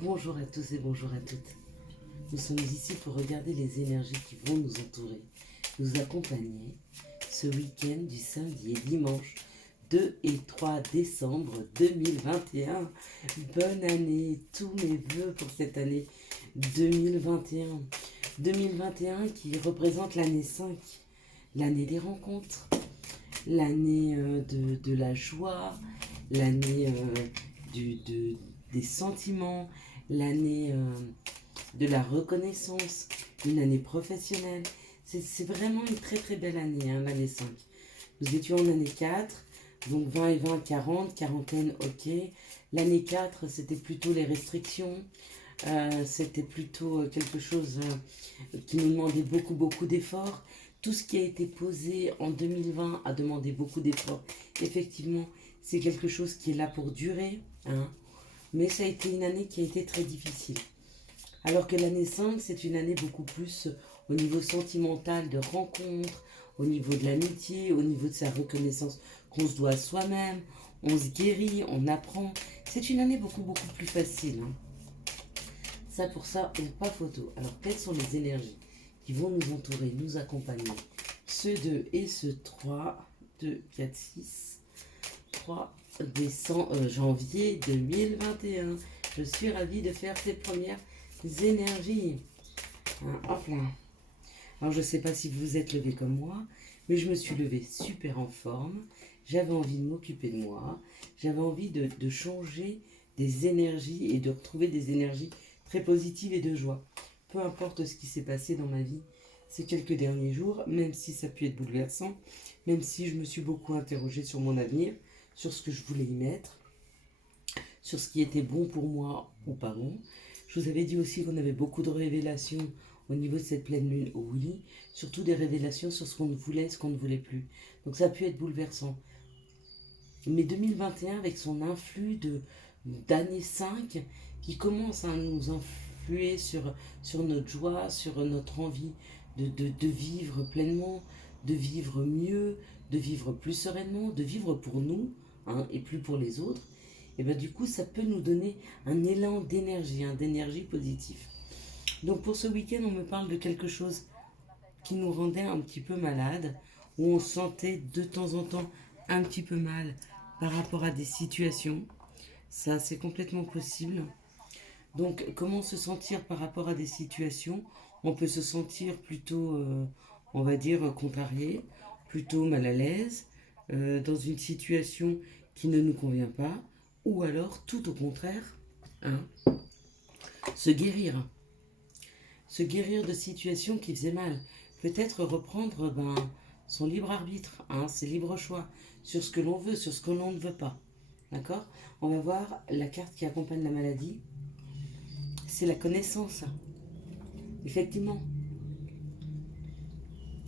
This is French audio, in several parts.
Bonjour à tous et bonjour à toutes. Nous sommes ici pour regarder les énergies qui vont nous entourer, nous accompagner ce week-end du samedi et dimanche 2 et 3 décembre 2021. Bonne année, tous mes voeux pour cette année 2021. 2021 qui représente l'année 5, l'année des rencontres, l'année de la joie, l'année des sentiments, l'année de la reconnaissance, une année professionnelle. C'est vraiment une très très belle année, hein, l'année 5. Nous étions en année 4, donc 20 et 20, 40, quarantaine, ok. L'année 4, c'était plutôt les restrictions, c'était plutôt quelque chose qui nous demandait beaucoup d'efforts. Tout ce qui a été posé en 2020 a demandé beaucoup d'efforts. Effectivement, c'est quelque chose qui est là pour durer, hein. Mais ça a été une année qui a été très difficile. Alors que l'année 5, c'est une année beaucoup plus au niveau sentimental, de rencontres, au niveau de l'amitié, au niveau de sa reconnaissance qu'on se doit à soi-même, on se guérit, on apprend. C'est une année beaucoup plus facile, hein. Ça pour ça, il n'y a pas photo. Alors quelles sont les énergies qui vont nous entourer, nous accompagner? Ce 2 et ce 3, 2, 4, 6, 3 janvier 2021. Je suis ravie de faire ces premières énergies. Hein, hop là. Alors je ne sais pas si vous vous êtes levé comme moi, mais je me suis levée super en forme. J'avais envie de m'occuper de moi. J'avais envie de changer des énergies et de retrouver des énergies très positives et de joie. Peu importe ce qui s'est passé dans ma vie ces quelques derniers jours, même si ça a pu être bouleversant, même si je me suis beaucoup interrogée sur mon avenir, sur ce que je voulais y mettre, sur ce qui était bon pour moi ou pas bon. Je vous avais dit aussi qu'on avait beaucoup de révélations au niveau de cette pleine lune, oui, surtout des révélations sur ce qu'on voulait, ce qu'on ne voulait plus. Donc ça a pu être bouleversant. Mais 2021, avec son influx d'année 5, qui commence à nous influer sur notre joie, sur notre envie de vivre pleinement, de vivre mieux, de vivre plus sereinement, de vivre pour nous, hein, et plus pour les autres, et bien du coup ça peut nous donner un élan d'énergie, hein, d'énergie positive. Donc pour ce week-end, on me parle de quelque chose qui nous rendait un petit peu malade, où on se sentait de temps en temps un petit peu mal par rapport à des situations. Ça, c'est complètement possible. Donc, comment se sentir par rapport à des situations? On peut se sentir plutôt, on va dire, contrarié, plutôt mal à l'aise, dans une situation qui ne nous convient pas, ou alors, tout au contraire, hein, se guérir. Se guérir de situations qui faisaient mal. Peut-être reprendre son libre arbitre, hein, ses libres choix, sur ce que l'on veut, sur ce que l'on ne veut pas. D'accord? On va voir la carte qui accompagne la maladie. C'est la connaissance. Effectivement.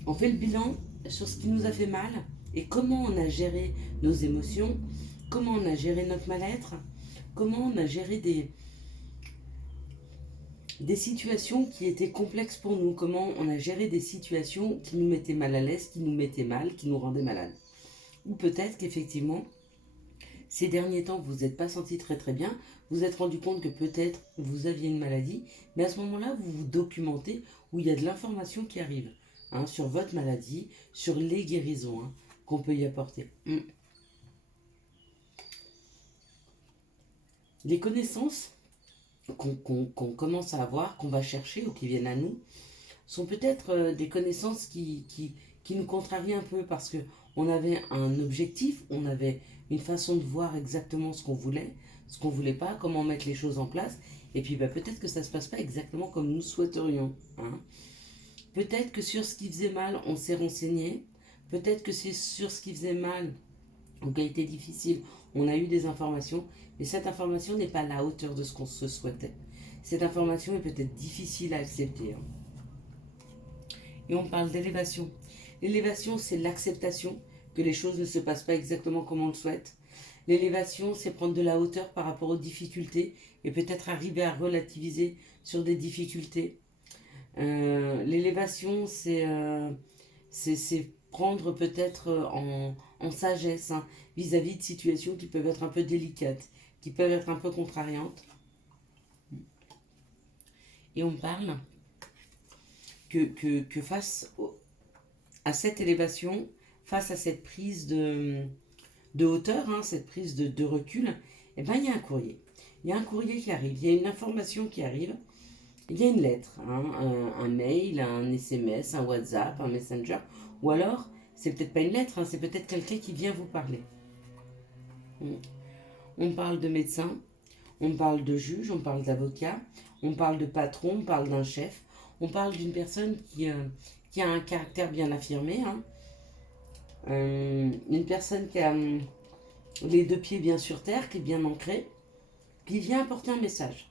On fait le bilan sur ce qui nous a fait mal et comment on a géré nos émotions, comment on a géré notre mal-être, comment on a géré des situations qui étaient complexes pour nous, comment on a géré des situations qui nous mettaient mal à l'aise, qui nous mettaient mal, qui nous rendaient malades. Ou peut-être qu'effectivement, ces derniers temps, vous n'êtes pas senti très bien, vous vous êtes rendu compte que peut-être vous aviez une maladie, mais à ce moment-là, vous vous documentez où il y a de l'information qui arrive, hein, sur votre maladie, sur les guérisons, hein, qu'on peut y apporter. Les connaissances qu'on commence à avoir, qu'on va chercher ou qui viennent à nous, sont peut-être des connaissances qui nous contrarient un peu parce qu'on avait un objectif, on avait une façon de voir exactement ce qu'on voulait, ce qu'on voulait pas, comment mettre les choses en place, et puis peut-être que ça se passe pas exactement comme nous souhaiterions, hein. Peut-être que sur ce qui faisait mal, on s'est renseigné, peut-être que c'est sur ce qui faisait mal ou qui a été difficile, on a eu des informations, mais cette information n'est pas à la hauteur de ce qu'on se souhaitait. Cette information est peut-être difficile à accepter, hein. Et on parle d'élévation. L'élévation, c'est l'acceptation que les choses ne se passent pas exactement comme on le souhaite. L'élévation, c'est prendre de la hauteur par rapport aux difficultés et peut-être arriver à relativiser sur des difficultés. L'élévation, c'est prendre peut-être en sagesse, hein, vis-à-vis de situations qui peuvent être un peu délicates, qui peuvent être un peu contrariantes. Et on parle que à cette élévation, face à cette prise de hauteur, hein, cette prise de recul, eh ben, il y a un courrier. Il y a un courrier qui arrive, il y a une information qui arrive, il y a une lettre, hein, un mail, un SMS, un WhatsApp, un Messenger, ou alors, c'est peut-être pas une lettre, hein, c'est peut-être quelqu'un qui vient vous parler. On parle de médecin, on parle de juge, on parle d'avocat, on parle de patron, on parle d'un chef, on parle d'une personne qui a un caractère bien affirmé, hein, une personne qui a les deux pieds bien sur terre, qui est bien ancrée, qui vient apporter un message.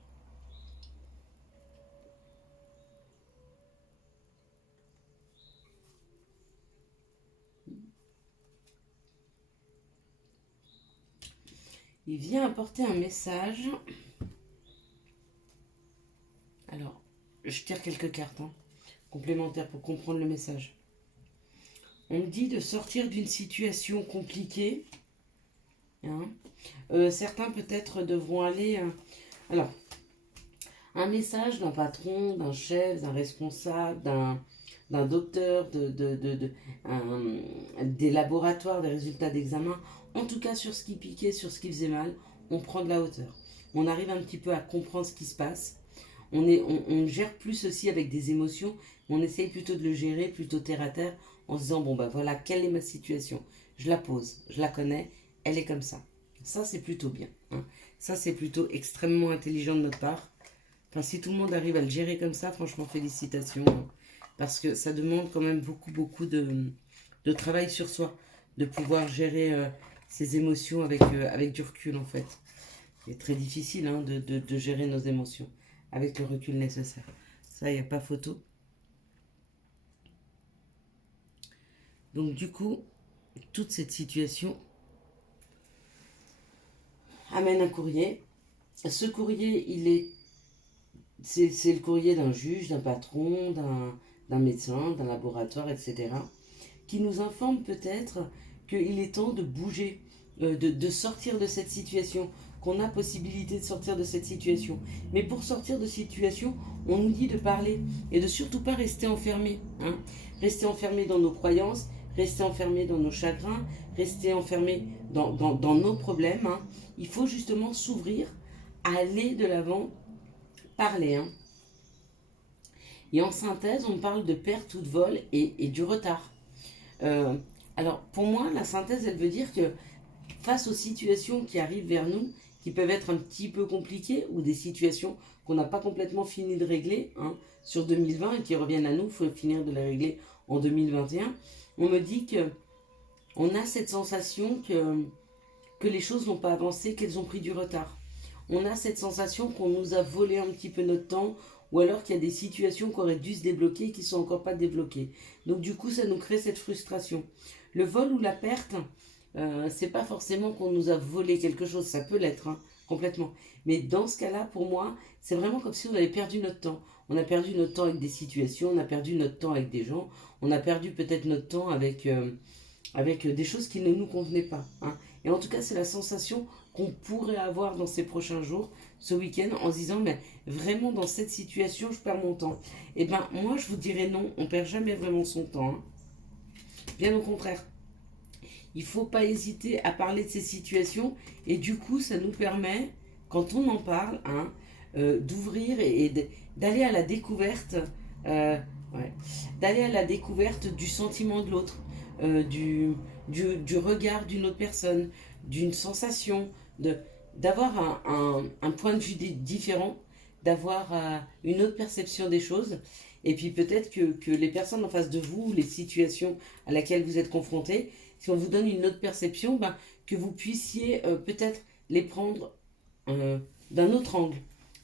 Il vient apporter un message. Alors, je tire quelques cartes complémentaires pour comprendre le message. On me dit de sortir d'une situation compliquée. Hein. Certains peut-être devront aller... alors, un message d'un patron, d'un chef, d'un responsable, d'un docteur, des laboratoires, des résultats d'examen. En tout cas, sur ce qui piquait, sur ce qui faisait mal, on prend de la hauteur. On arrive un petit peu à comprendre ce qui se passe. On gère plus aussi avec des émotions. On essaye plutôt de le gérer, plutôt terre à terre, en se disant, bon ben voilà, quelle est ma situation? Je la pose, je la connais, elle est comme ça. Ça, c'est plutôt bien. Hein. Ça, c'est plutôt extrêmement intelligent de notre part. Enfin, si tout le monde arrive à le gérer comme ça, franchement, félicitations. Hein. Parce que ça demande quand même beaucoup de travail sur soi. De pouvoir gérer ses émotions avec du recul, en fait. C'est très difficile hein, de gérer nos émotions avec le recul nécessaire. Ça, il n'y a pas photo. Donc, du coup, toute cette situation amène un courrier. Ce courrier, c'est le courrier d'un juge, d'un patron, d'un médecin, d'un laboratoire, etc., qui nous informe peut-être qu'il est temps de bouger, de sortir de cette situation, qu'on a possibilité de sortir de cette situation. Mais pour sortir de cette situation, on nous dit de parler et de surtout pas rester enfermé. Hein. Rester enfermé dans nos croyances, rester enfermé dans nos chagrins, rester enfermé dans nos problèmes. Hein. Il faut justement s'ouvrir, aller de l'avant, parler. Hein. Et en synthèse, on parle de perte ou de vol et du retard. Alors, pour moi, la synthèse, elle veut dire que face aux situations qui arrivent vers nous, qui peuvent être un petit peu compliquées, ou des situations qu'on n'a pas complètement fini de régler hein, sur 2020 et qui reviennent à nous, il faut finir de les régler en 2021, on me dit qu'on a cette sensation que les choses n'ont pas avancé, qu'elles ont pris du retard. On a cette sensation qu'on nous a volé un petit peu notre temps, ou alors qu'il y a des situations qui auraient dû se débloquer et qui ne sont encore pas débloquées. Donc du coup, ça nous crée cette frustration. Le vol ou la perte, c'est pas forcément qu'on nous a volé quelque chose, ça peut l'être, hein, complètement. Mais dans ce cas-là, pour moi, c'est vraiment comme si on avait perdu notre temps. On a perdu notre temps avec des situations, on a perdu notre temps avec des gens, on a perdu peut-être notre temps avec des choses qui ne nous convenaient pas. Hein. Et en tout cas, c'est la sensation qu'on pourrait avoir dans ces prochains jours, ce week-end, en se disant, mais vraiment dans cette situation, je perds mon temps. Eh bien, moi, je vous dirais non, on ne perd jamais vraiment son temps. Hein. Bien au contraire. Il ne faut pas hésiter à parler de ces situations et du coup, ça nous permet, quand on en parle, hein, d'ouvrir et d'aller à la découverte, d'aller à la découverte du sentiment de l'autre, du regard d'une autre personne, d'une sensation, d'avoir un point de vue différent, d'avoir une autre perception des choses. Et puis peut-être que les personnes en face de vous, les situations à laquelle vous êtes confrontés, si on vous donne une autre perception, ben, que vous puissiez peut-être les prendre d'un autre angle.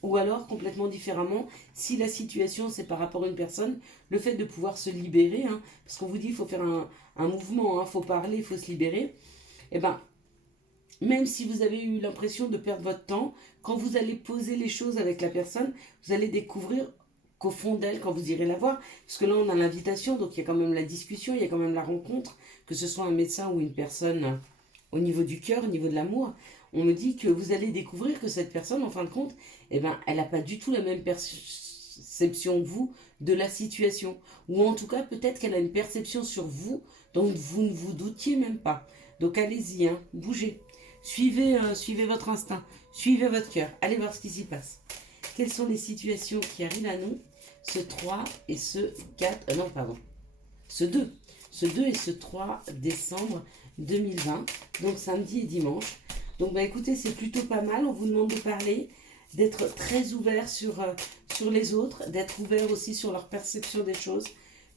Ou alors complètement différemment, si la situation c'est par rapport à une personne, le fait de pouvoir se libérer, hein, parce qu'on vous dit qu'il faut faire un mouvement, il faut parler, il faut se libérer, et ben même si vous avez eu l'impression de perdre votre temps, quand vous allez poser les choses avec la personne, vous allez découvrir qu'au fond d'elle, quand vous irez la voir, parce que là on a l'invitation, donc il y a quand même la discussion, il y a quand même la rencontre, que ce soit un médecin ou une personne au niveau du cœur, au niveau de l'amour, on me dit que vous allez découvrir que cette personne, en fin de compte, eh ben, elle n'a pas du tout la même perception vous de la situation. Ou en tout cas, peut-être qu'elle a une perception sur vous dont vous ne vous doutiez même pas. Donc allez-y, hein, bougez. Suivez votre instinct, suivez votre cœur. Allez voir ce qui s'y passe. Quelles sont les situations qui arrivent à nous? Ce 3 et ce 4, non pardon, ce 2. Ce 2 et ce 3 décembre 2020, donc samedi et dimanche. Donc bah écoutez, c'est plutôt pas mal, on vous demande de parler, d'être très ouvert sur les autres, d'être ouvert aussi sur leur perception des choses.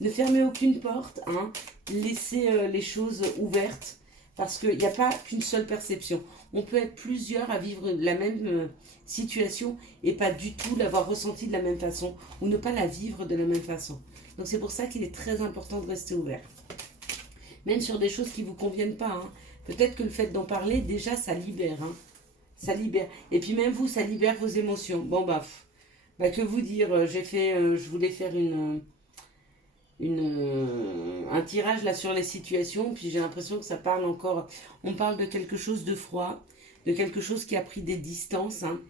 Ne fermez aucune porte, hein. Laissez les choses ouvertes, parce qu'il n'y a pas qu'une seule perception. On peut être plusieurs à vivre la même situation et pas du tout l'avoir ressentie de la même façon, ou ne pas la vivre de la même façon. Donc c'est pour ça qu'il est très important de rester ouvert. Même sur des choses qui ne vous conviennent pas, hein. Peut-être que le fait d'en parler, déjà, ça libère, hein. Ça libère. Et puis même vous, ça libère vos émotions. Bon, bah que vous dire, je voulais faire un tirage là sur les situations, puis j'ai l'impression que ça parle encore, on parle de quelque chose de froid, de quelque chose qui a pris des distances, hein.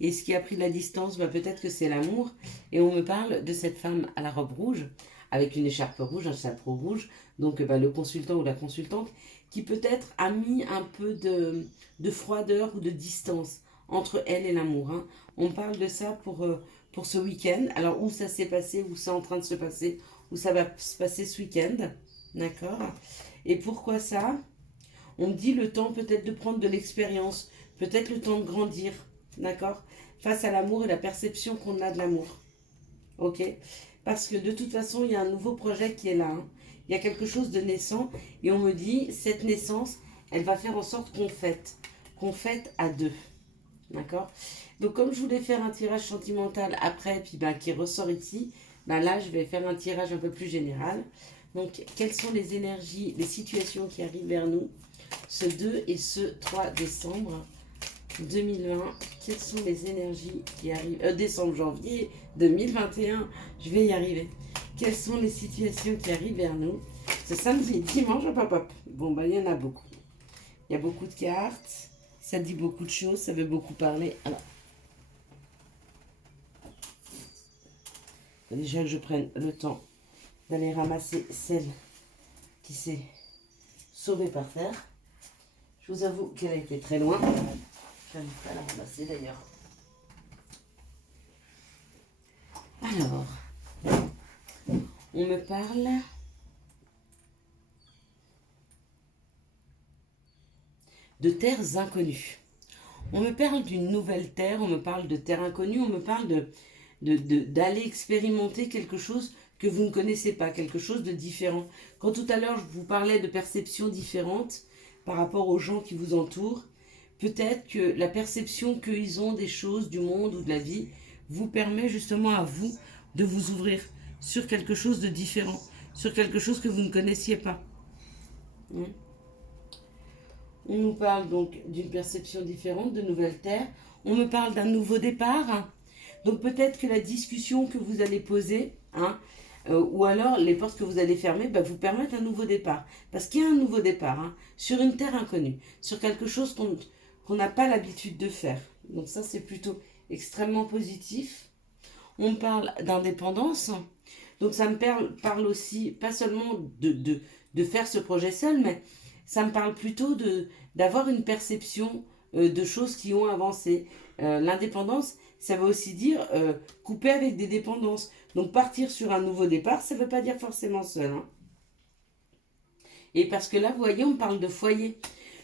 Et ce qui a pris de la distance, bah, peut-être que c'est l'amour, et on me parle de cette femme à la robe rouge, avec une écharpe rouge, un chapeau rouge, donc bah, le consultant ou la consultante, qui peut-être a mis un peu de froideur ou de distance entre elle et l'amour, hein. On parle de ça pour ce week-end, alors où ça s'est passé, où c'est en train de se passer, où ça va se passer ce week-end, d'accord? Et pourquoi ça? On me dit le temps peut-être de prendre de l'expérience, peut-être le temps de grandir, d'accord? Face à l'amour et la perception qu'on a de l'amour, ok? Parce que de toute façon, il y a un nouveau projet qui est là, hein. Il y a quelque chose de naissant, et on me dit, cette naissance, elle va faire en sorte qu'on fête à deux, d'accord? Donc comme je voulais faire un tirage sentimental après, puis bah, qui ressort ici, ben là, je vais faire un tirage un peu plus général. Donc, quelles sont les énergies, les situations qui arrivent vers nous ce 2 et ce 3 décembre 2020? Quelles sont les énergies qui arrivent décembre, janvier 2021, je vais y arriver. Quelles sont les situations qui arrivent vers nous ce samedi et dimanche? Hop, hop, hop. Bon, ben, il y en a beaucoup. Il y a beaucoup de cartes. Ça dit beaucoup de choses, ça veut beaucoup parler. Alors, déjà que je prenne le temps d'aller ramasser celle qui s'est sauvée par terre. Je vous avoue qu'elle a été très loin. Je n'arrive pas à la ramasser d'ailleurs. Alors, on me parle de terres inconnues. On me parle d'une nouvelle terre, on me parle de terres inconnues, on me parle d'aller expérimenter quelque chose que vous ne connaissez pas, quelque chose de différent. Quand tout à l'heure je vous parlais de perceptions différentes par rapport aux gens qui vous entourent, peut-être que la perception qu'ils ont des choses, du monde ou de la vie, vous permet justement à vous de vous ouvrir sur quelque chose de différent, sur quelque chose que vous ne connaissiez pas. On nous parle donc d'une perception différente, de nouvelles terres. On me parle d'un nouveau départ. Donc peut-être que la discussion que vous allez poser, hein, ou alors les portes que vous allez fermer, bah, vous permettent un nouveau départ. Parce qu'il y a un nouveau départ, hein, sur une terre inconnue, sur quelque chose qu'on n'a pas l'habitude de faire. Donc ça, c'est plutôt extrêmement positif. On parle d'indépendance. Donc ça me parle aussi, pas seulement de faire ce projet seul, mais ça me parle plutôt d'avoir une perception de choses qui ont avancé. L'indépendance, ça veut aussi dire couper avec des dépendances. Donc partir sur un nouveau départ, ça ne veut pas dire forcément seul, hein. Et parce que là, vous voyez, on parle de foyer.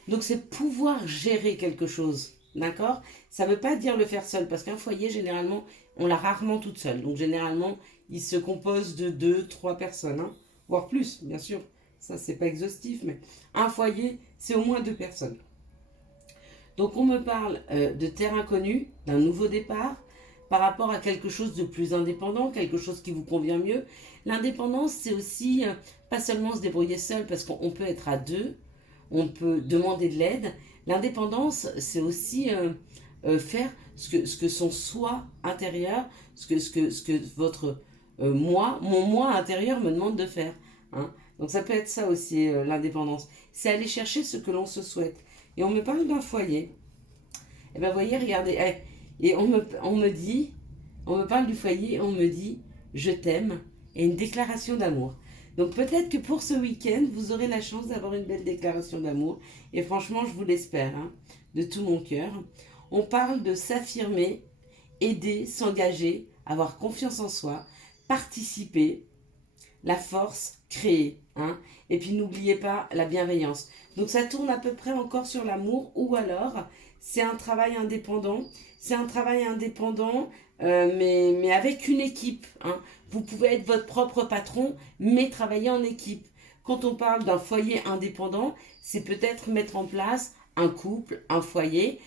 Donc c'est pouvoir gérer quelque chose, d'accord? Ça ne veut pas dire le faire seul, parce qu'un foyer, généralement, on l'a rarement toute seule. Donc généralement, il se compose de 2, 3 personnes, hein, voire plus, bien sûr. Ça, c'est pas exhaustif, mais un foyer, c'est au moins 2 personnes. Donc on me parle de terre inconnue, d'un nouveau départ, par rapport à quelque chose de plus indépendant, quelque chose qui vous convient mieux. L'indépendance, c'est aussi pas seulement se débrouiller seul, parce qu'on peut être à 2, on peut demander de l'aide. L'indépendance, c'est aussi faire ce que son soi intérieur, ce que votre mon moi intérieur me demande de faire, hein. Donc ça peut être ça aussi, l'indépendance. C'est aller chercher ce que l'on se souhaite. Et on me parle d'un foyer. Et bien, vous voyez, regardez. Et on me dit, On me parle du foyer, on me dit « je t'aime » et une déclaration d'amour. Donc peut-être que pour ce week-end, vous aurez la chance d'avoir une belle déclaration d'amour. Et franchement, je vous l'espère, hein, de tout mon cœur. On parle de s'affirmer, aider, s'engager, avoir confiance en soi, participer, la force, créer. Hein. Et puis n'oubliez pas la bienveillance. Donc ça tourne à peu près encore sur l'amour, ou alors c'est un travail indépendant. C'est un travail indépendant, mais avec une équipe. Hein. Vous pouvez être votre propre patron, mais travailler en équipe. Quand on parle d'un foyer indépendant, c'est peut-être mettre en place un couple, un foyer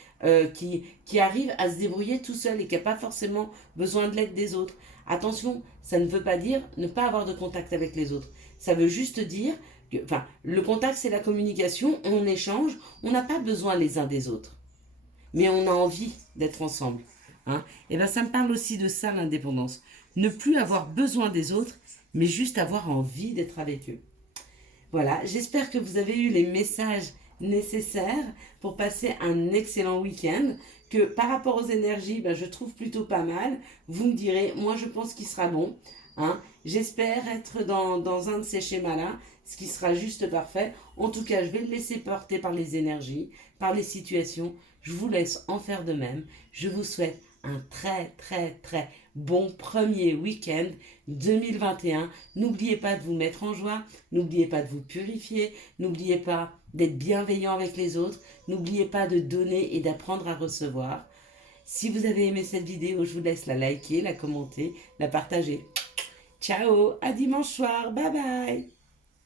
qui arrive à se débrouiller tout seul et qui n'a pas forcément besoin de l'aide des autres. Attention, ça ne veut pas dire ne pas avoir de contact avec les autres. Ça veut juste dire que, enfin, le contact, c'est la communication, on échange, on n'a pas besoin les uns des autres. Mais on a envie d'être ensemble. Hein. Et bien, ça me parle aussi de ça, l'indépendance. Ne plus avoir besoin des autres, mais juste avoir envie d'être avec eux. Voilà, j'espère que vous avez eu les messages nécessaires pour passer un excellent week-end, que par rapport aux énergies, ben, je trouve plutôt pas mal. Vous me direz, moi je pense qu'il sera bon. Hein. J'espère être dans un de ces schémas-là, ce qui sera juste parfait. En tout cas, je vais le laisser porter par les énergies, par les situations. Je vous laisse en faire de même. Je vous souhaite un très bon premier week-end 2021. N'oubliez pas de vous mettre en joie, n'oubliez pas de vous purifier, n'oubliez pas d'être bienveillant avec les autres, n'oubliez pas de donner et d'apprendre à recevoir. Si vous avez aimé cette vidéo, je vous laisse la liker, la commenter, la partager. Ciao, à dimanche soir, bye bye.